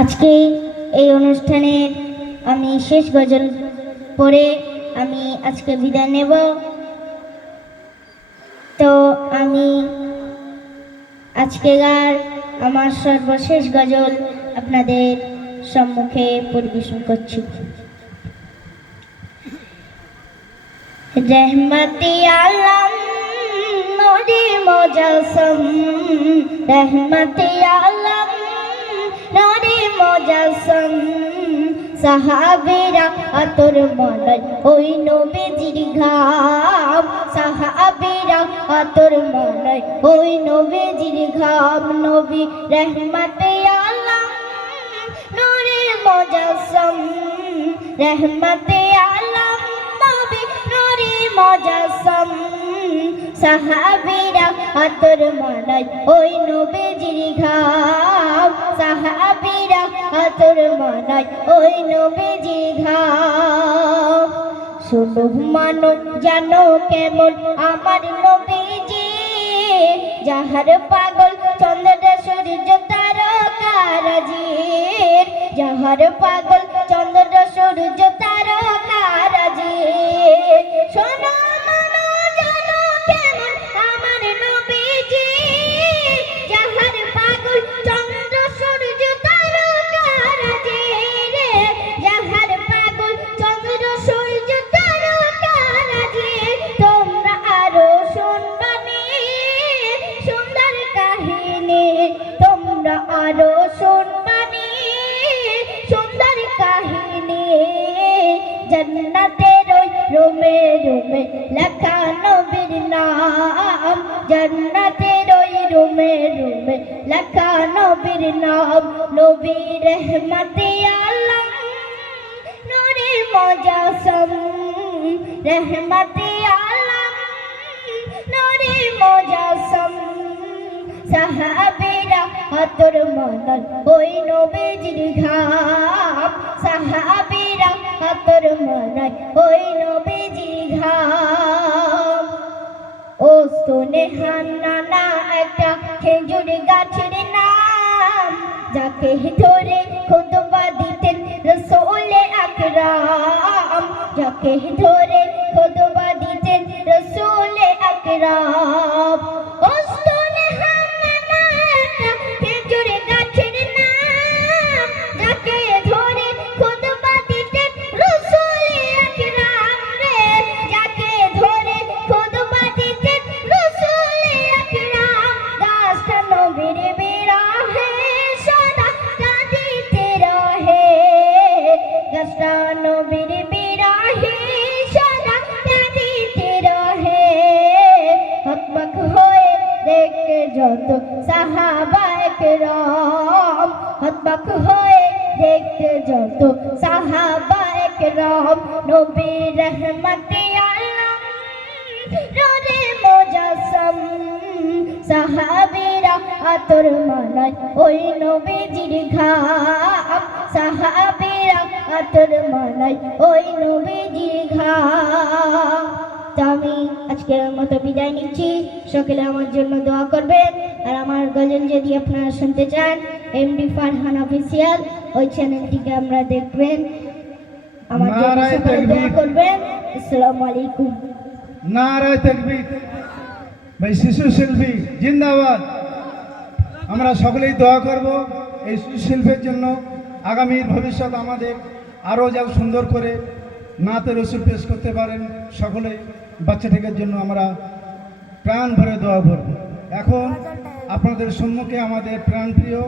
আজকে এই অনুষ্ঠানের আমি শেষ গজল পড়ে আমি আজকে বিদায় নেব। তো আমি আজকের আমার সর্বশেষ গজল আপনাদের সম্মুখে পরিবেশন করছি। रहमती आलम नूरी मुजस्सम, रहमती आलम नूरी मुजस्सम, সাহাবীরা আতর মলাই ওই নবীজির ঘাম, সাহাবীরা আতর মলাই ওই নবীজির ঘাম। নবী রহমতে আলম নূরে মুজস্সম, রহমতে আলম নবী নূরে মুজস্সম, সাহাবীরা আতর মলাই ওই নবীজির ঘাম, সাহাবীরা আতর মলাই ওই নবীজির ঘাম। শোনো মানো জানো কেমন আমার নবীজি, যাহার পাগল চন্দ্র সূর্য তারকারাজির, যাহার পাগল চন্দ্র সূর্য তারকারাজির। শোনো মানো জানো কেমন আমার নবীজি, যাহার পাগল চন্দ্র সূর্য তারকারাজির, যাহার পাগল চন্দ্র সূর্য তারকারাজির। তোমরা আরো শুনবানি সুন্দর কাহিনী, তোমরা আরো শুনবানি সুন্দর কাহিনী। জান্নাতের ওই রুমে রুমে লেখা নবীর নাম, জান্নাতের ওই রুমে রুমে লেখা নবীর নাম। নবী রহমতে আলম নূরে মুজস্সম, রহমতে আলম নূরে মুজস্সম, সাহাবীরা আতর মলাই ওই নবীজির ঘাম, সাহাবীরা আতর মলাই ওই নবীজির ঘাম। ও শোনে হান্নানা একটা খেজুর গাছের নাম, যাকে ধরে খুতবা দিতেন রাসূল আকরাম, যাকে ধরে খুতবা দিতেন রাসূল আকরাম। ও শোনে হান্নানা একটা খেজুর গাছের নাম, যাকে ধরে খুতবা দিতেন রাসূল আকরাম রে, যাকে ধরে খুতবা দিতেন রাসূল আকরাম। গাছটা নবীর বিরহে সদা কাঁদিতে রহে, গাছটা নবীর বিরহে সদা কাঁদিতে রহে। হকবাক হয়ে দেখতে যত সাহাবায়ে কেরাম, হকবাক হয়ে দেখতে যত সাহাবায়ে কেরাম। নবী রহমতে আলম নূরে মুজস্সম, সাহাবীরা আতর মলাই ওই নবীজির ঘাম, সাহাবীরা আতর মলাই ওই নবীজির ঘাম। তো আমি আজকের মতো বিদায় নিচ্ছি। সকলে আমার জন্য দোয়া করবেন। আর আমার গজল যদি আপনারা শুনতে চান এমডি ফারহান অফিসিয়াল ওই চ্যানেলটিকে আমরা দেখবেন। আমার জন্য সকলে দোয়া করবেন। আসসালামু আলাইকুম। নারায়ে তাকবীর। ভাই শিশু শিল্পী জিন্দাবাদ। আমরা সকলেই দোয়া করব এই শিশু শিল্পের জন্য, আগামীর ভবিষ্যৎ আমাদের আরও যেন সুন্দর করে নাতে রসুল পেশ করতে পারেন। সকলে বাচ্চাটির জন্য আমরা প্রাণ ভরে দোয়া করব। এখন আপনাদের সম্মুখে আমাদের প্রাণপ্রিয়